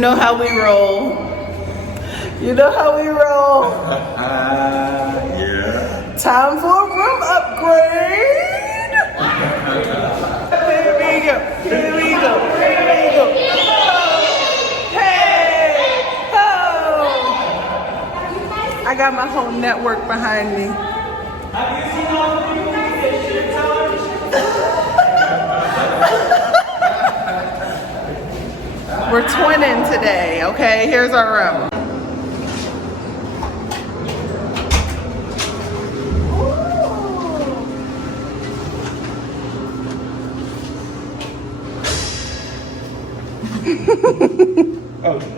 know how we roll. You know how we roll. Yeah. Time for a room upgrade. Here we go. Here we go. Here we go. Hey! Oh! I got my whole network behind me. Have you seen all the people that shit We're twinning today, okay? Here's our room.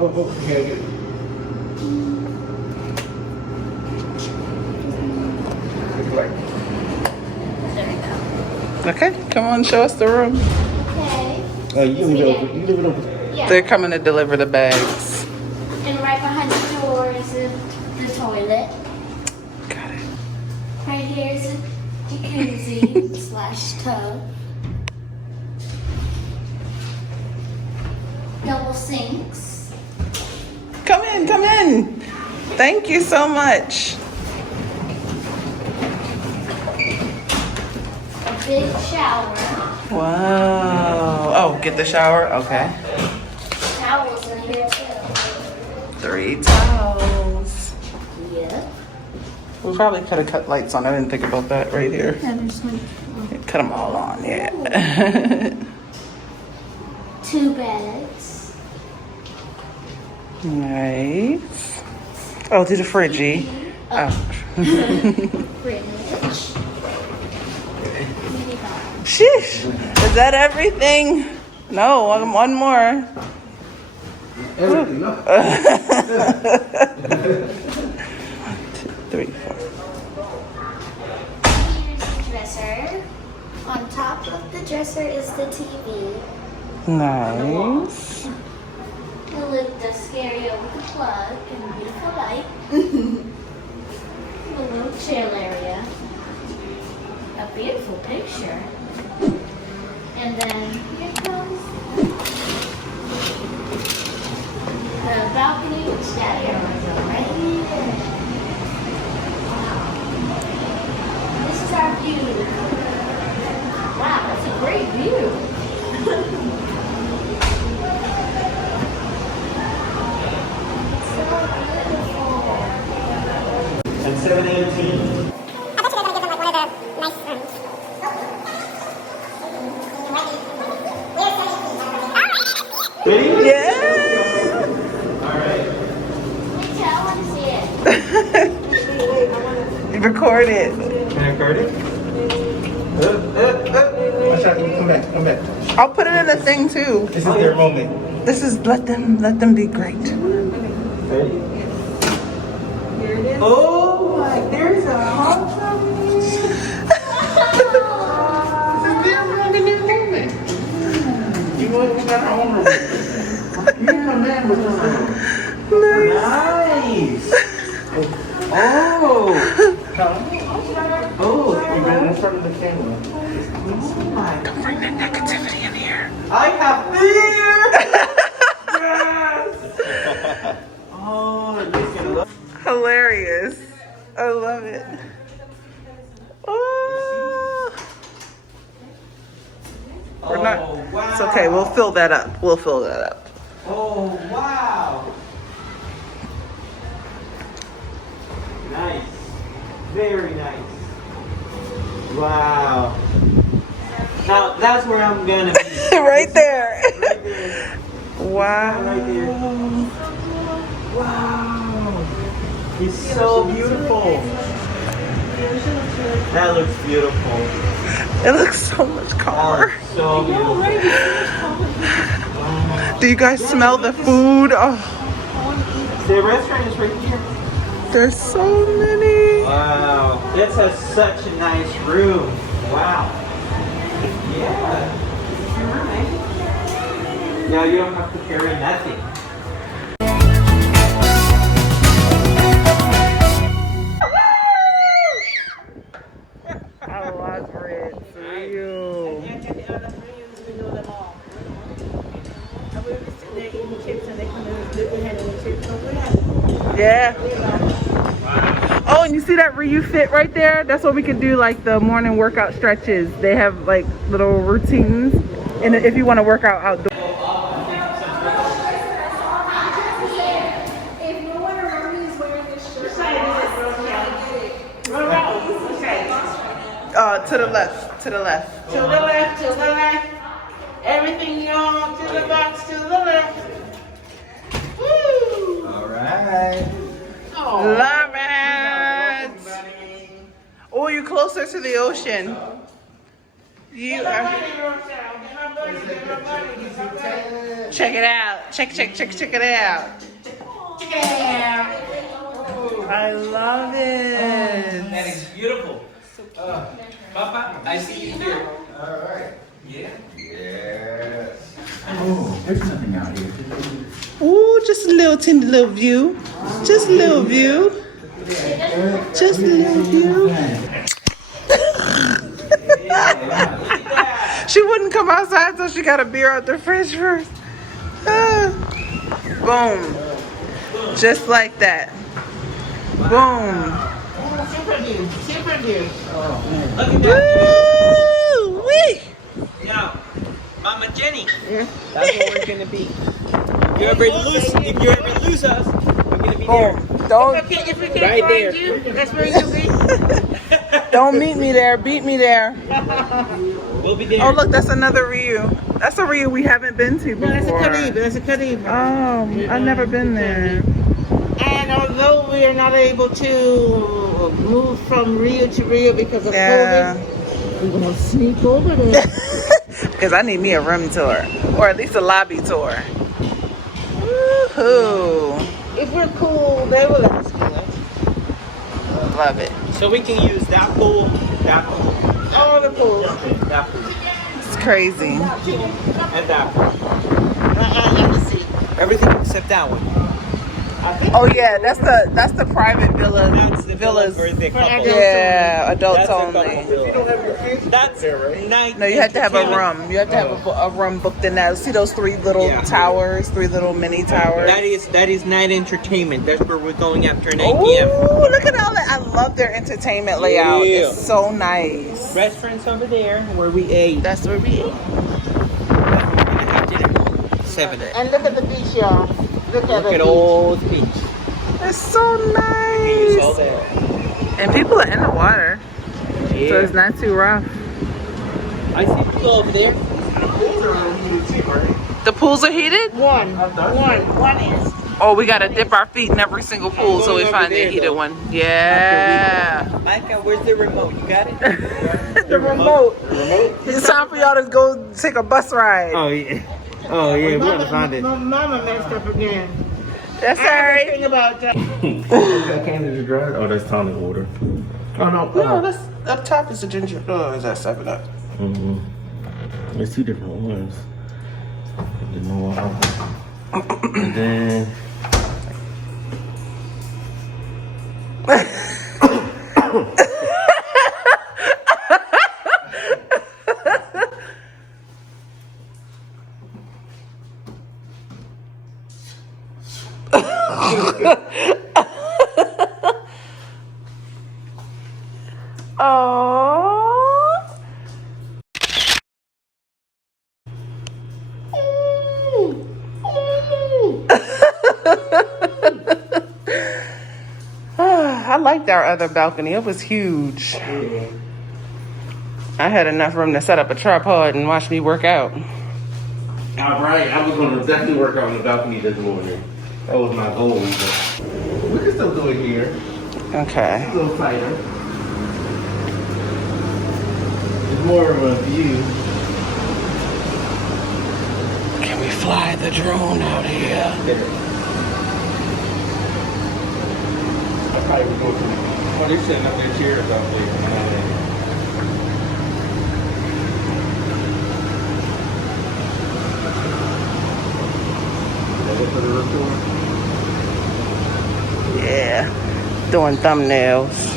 Okay. Okay, come on, show us the room. Okay. You leave it open. You leave it open. Yeah. They're coming to deliver the bags. And right behind the door is the toilet. Got it. Right here is a jacuzzi slash tub. Double sinks. Come in, come in. Thank you so much. A big shower. Wow. Oh, get the shower? Okay. Towels in here too. 3 towels. Yep. We probably could have cut lights on. I didn't think about that right here. And there's one. Cut them all on, yeah. 2 beds. Nice. Oh, to the fridgey. Oh. Fridge. Sheesh. Is that everything? No, one more. Everything, no? 3, 4. Here's the dresser. On top of the dresser is the TV. Nice. The stereo with the plug and beautiful light. The little chill area. A beautiful picture. And then here comes the balcony, which Daddy always on right here. Wow. This is our view. Wow, that's a great view. So beautiful. And 718. I bet you they're gonna give them like one of the nice rooms. Ready? Yeah. Alright. Picture, I want to see it. You record it. Can I record it? Watch out, come back, come back. I'll put it in the thing too. This is their moment. This is let them be great. Ready? Oh my, there's a homecoming. This is their room and their moment. You know what? We got our own room. You come in with us. Nice! Oh! Oh! You better not start with the camera. Don't bring that negativity in here. I have fear! Yes! Oh, this gonna look. Hilarious. I love it. Oh. We're not. wow. It's okay. We'll fill that up. We'll fill that up. Oh, wow! Nice. Very nice. Wow. Now, that's where I'm gonna be. Right there. Right there. Wow. Right there. Wow. He's so beautiful. That looks beautiful. It looks so much That calmer. looks so beautiful. Do you guys smell the food? Oh, The restaurant is right here. there's so many. Wow. This has such a nice room. Wow. Yeah. Now you don't have to carry nothing. I love red for you. I will be sitting there eating chips and they come in Yeah. Oh, and you see that RIU Fit right there? That's what we could do, like the morning workout stretches. They have like little routines, and if you want to work out outdoors. If no one around me is wearing this shirt, To the left. To the left. To the left, to the left. Everything you on to the box, to the left. Woo! All right. Oh, Love it. Oh, you're closer to the ocean. You are. Check it out. Check it out. I love it. That is beautiful. Papa, I see you here. All right. Yeah. Yes. Oh, there's nothing out here. Ooh, just a little tiny little view. Just a little view. Just a little view. She wouldn't come outside, so she got a beer out the fridge first. Boom. Just like that. Boom. super view, super view. Look at that. Woo! Wee! Now, Mama Jenny, that's what we're gonna be. If you ever lose us, we're gonna be there. Don't If we can't Right find there. you, that's where you'll be. don't meet me there. Beat me there. We'll be there. Oh look, that's another RIU. That's a RIU we haven't been to No, that's a before. Caribe. That's a Caribe. Oh, I've never been there. And although we are not able to move from Rio to Rio because of Yeah. COVID, we're gonna sneak over there. Because I need me a room tour, or at least a lobby tour. Woohoo! If we're cool, they will ask us. Love it. So we can use that pool, All the pools. that pool, It's crazy. and that pool. Let me see. Everything except that one. Oh yeah, that's the private villa. That's the villas. for the couple. Yeah, adults That's a only. couple villa. That's night. No, you have to have a entertainment. room. You have to have a room booked in that. See those three little Yeah. towers, three little mini towers. That is night entertainment. That's where we're going after 9 p.m. Ooh, look at all that! I love their entertainment layout. Yeah. It's so nice. Restaurants over there where we ate. That's where we eat. We're gonna have dinner. 7. And look at the beach, y'all. Look at Look the at beach. all the beach. It's so You can use all nice. that. And people are in the water, so Yeah. it's not too rough. I see people over there. The pools are heated? One is. Oh, we gotta dip our feet in every single pool so we Going find over the there, heated though. one. Yeah. Micah, where's the remote? You got it? The remote. The remote? It's time for y'all to go take a bus ride. Oh yeah. Oh yeah, we gotta find it. Mama messed up again. That's I have a alright. thing about that. That Canada Dry? Oh, that's tonic water. Oh, no. No, that's up top is the ginger. Oh, is that 7-Up? Mm-hmm. There's two different ones. The normal. And then... Oh. I liked our other balcony. It was huge. I had enough room to set up a tripod and watch me work out. All right, I was going to definitely work out on the balcony this morning. That was my goal. But we can still do it here. Okay. A little tighter. It's more of a view. Can we fly the drone out here? I probably would go to Oh, they're setting up their chairs out there. Yeah. Doing thumbnails.